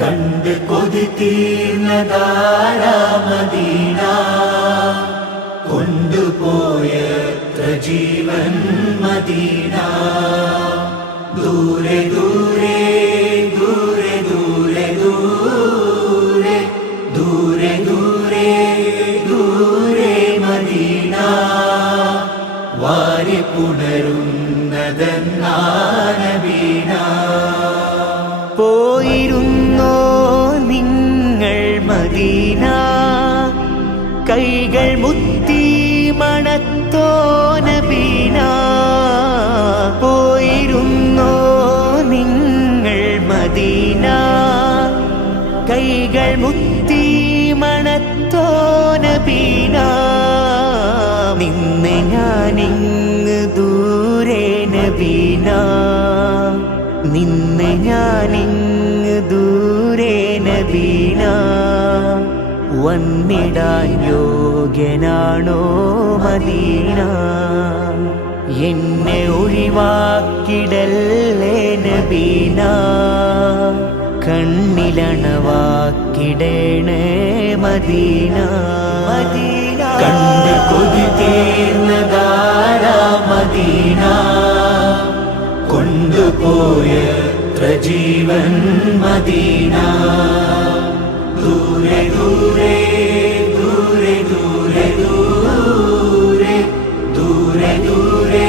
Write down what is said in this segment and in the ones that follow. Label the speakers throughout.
Speaker 1: കണ്ട് കൊതി തീർന്നതാരാമദീന കൊണ്ടുപോയത്ര ജീവൻ മദീന. ദൂരെ ദൂരെ ദൂരെ ദൂരെ ദൂരെ ദൂരെ ദൂരെ ദൂരെ മദീന. വാരി പുണരുന്നതെന്നാനബീന
Speaker 2: പോയിരുന്നോ മദീന കൈകൾ മുത്തി മണത്തോന നബീന പോയിരുന്നോ നിങ്ങൾ മദീന? കൈകൾ മുത്തി മണത്തോന നബീന നിന്ന് ഞാനിങ്ങ് ദൂരെ നബീന നിന്ന് ഞാനിങ്ങ് ദൂരെ നബീന വന്നിടാൻ യോഗ്യനാണോ മദീന? എന്നെ ഒഴിവാക്കിടല്ലേ നബീന? കണ്ണിലണവാക്കിടണേ മദീന? മദീന
Speaker 1: കണ്ട് കൊതി തീർന്നതാരാമദീന കൊണ്ടുപോയ ജീവൻ മദീന? ദൂരെ ദൂരെ ദൂരെ ദൂരെ ദൂരെ ദൂരെ ദൂരെ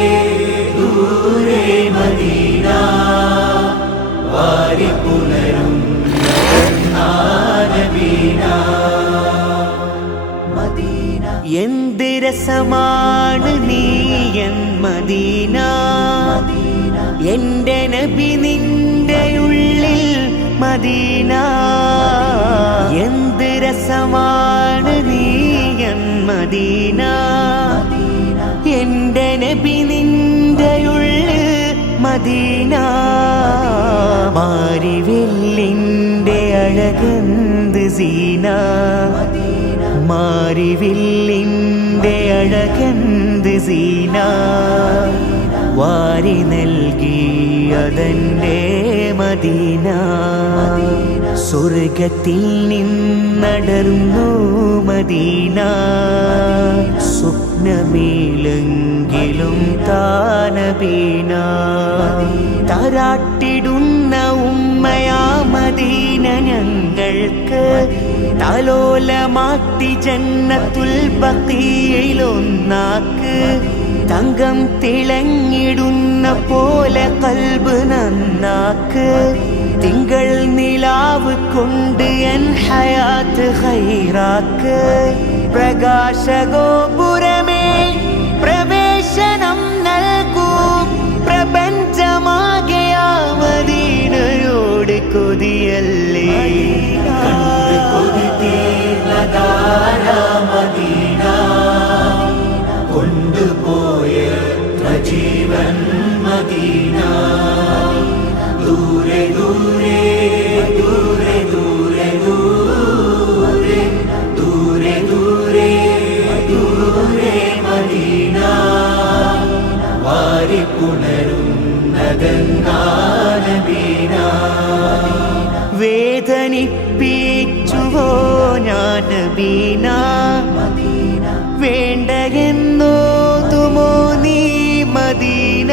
Speaker 1: ദൂരെ മദീന. വാരി
Speaker 2: എന്ത് രസമാണ് നീ എൻ മദീന? എന്റെ നബി നിന്റെ ഉള്ളിൽ മദീന. എന്ത് രസമാണ് നീ എൻ മദീന. എന്റെ നബി നിന്റെ ഉള്ളിൽ മദീന. മാരിവില്ലിന്റെ അഴകന്ത് സീന. മാരിവില്ലിന്റെ അഴകന്ത് സീന. വാരി നൽകി അതെന്റെ മദീന. സ്വർഗത്തിൽ നിന്നടർന്നു മദീന. സ്വപ്നമേലെങ്കിലും താനബീന താരാട്ടിടുന്ന ഉമ്മയാ മദീന ഞങ്ങൾക്ക്. തലോലമാട്ടി ജന്നത്തുൽ ബക്കിയിലൊന്നാക്ക് തങ്കം തിളങ്ങിടുന്ന പോലെ കൽബ് നന്നാക്ക് തിങ്കൾ നിലാവ് കൊണ്ട് എൻ ഹയാത്ത് ഹൈറാക്ക് പ്രകാശഗോപുരമേ പ്രവേശനം വേദനിപ്പിച്ചുവോ ഞാൻ ബീന വേണ്ട എന്നോതുമോ നീ മദീന?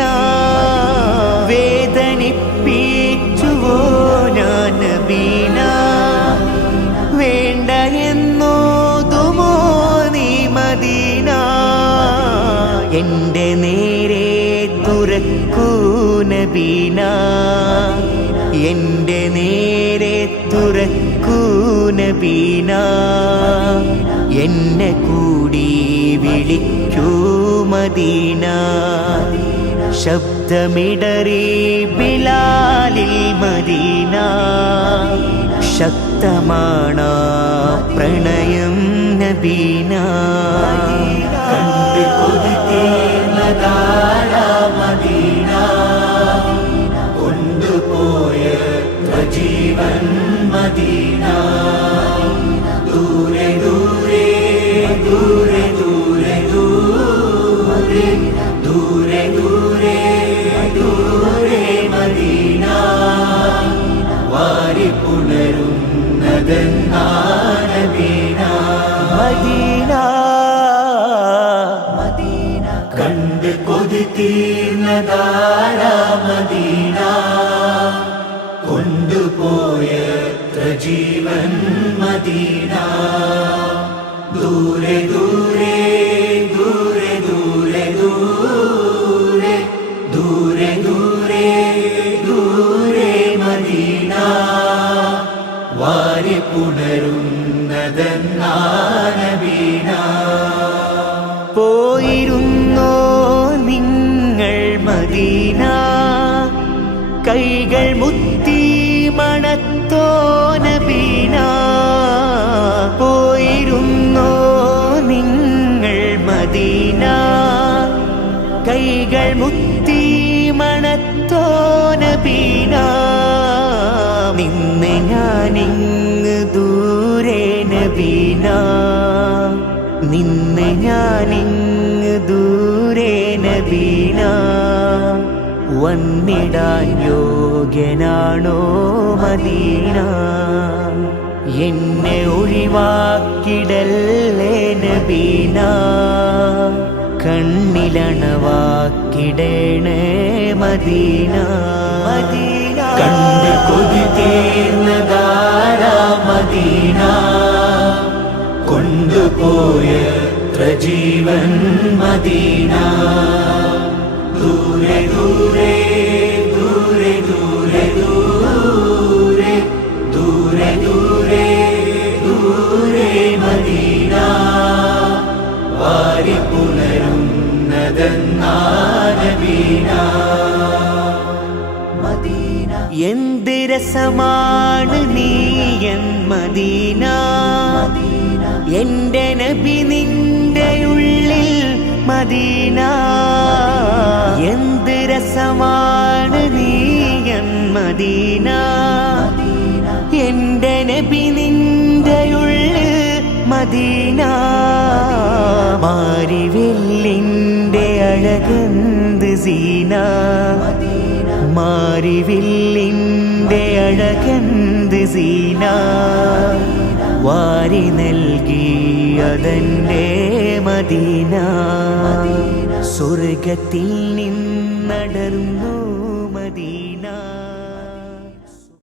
Speaker 2: വേദനിപ്പിച്ചുവോ ഞാൻ ബീന വേണ്ട എന്നോതുമോ നീ മദീന? എന്റെ നേരെ തുറക്കൂ നബീന. എന്റെ നേരെ തുറക്കൂ നബീന എന്നെ കൂടി വിളിക്കൂ മദീന. ശബ്ദമിടറി ബിലാലിൽ മദീന. ശക്തമാണ പ്രണയം നബീന.
Speaker 1: തീർന്നതാരാ മദീന കൊണ്ടുപോയത്ര ജീവൻ മദീന. ദൂരെ ദൂരെ
Speaker 2: കൈകൾ മുത്തി മണത്തോ നബീന നിന്ന് ഞാനിങ്ങ് ദൂരെ നബീന നിന്ന് ഞാനിങ്ങ് ദൂരെ നബീന വന്നിടാൻ യോഗ്യനാണോ മദീന. എന്നെ ഒഴിവാക്കിടല്ലേ നബീന കണ്ണിലണവാക്കിടേണേ മദീന. മദീന
Speaker 1: കണ്ട് കൊതി തീർന്നതാരാ മദീന. കൊണ്ടുപോയ ജീവൻ മദീന. ദൂരെ ദൂരെ ദൂരെ ദൂരെ ദൂരെ ദൂരെ ദൂരെ.
Speaker 2: രസമാണ് നീ എൻ മദീന. എന്റെ നബി നിന്റെ ഉള്ളിൽ മദീന. എന്ത് രസമാണ് നീ എൻ മദീന. എന്റെ നബി നിന്റെ ഉള്ളിൽ മദീന. മാരിവില്ലിന്റെ അഴകന്ത് സീന? മാറിവില്ലിന്റെ അഴകന്ത് സീന? വാരി നൽകി അതന്റെ മദീന. സ്വർഗത്തിൽ നിന്നടർന്നു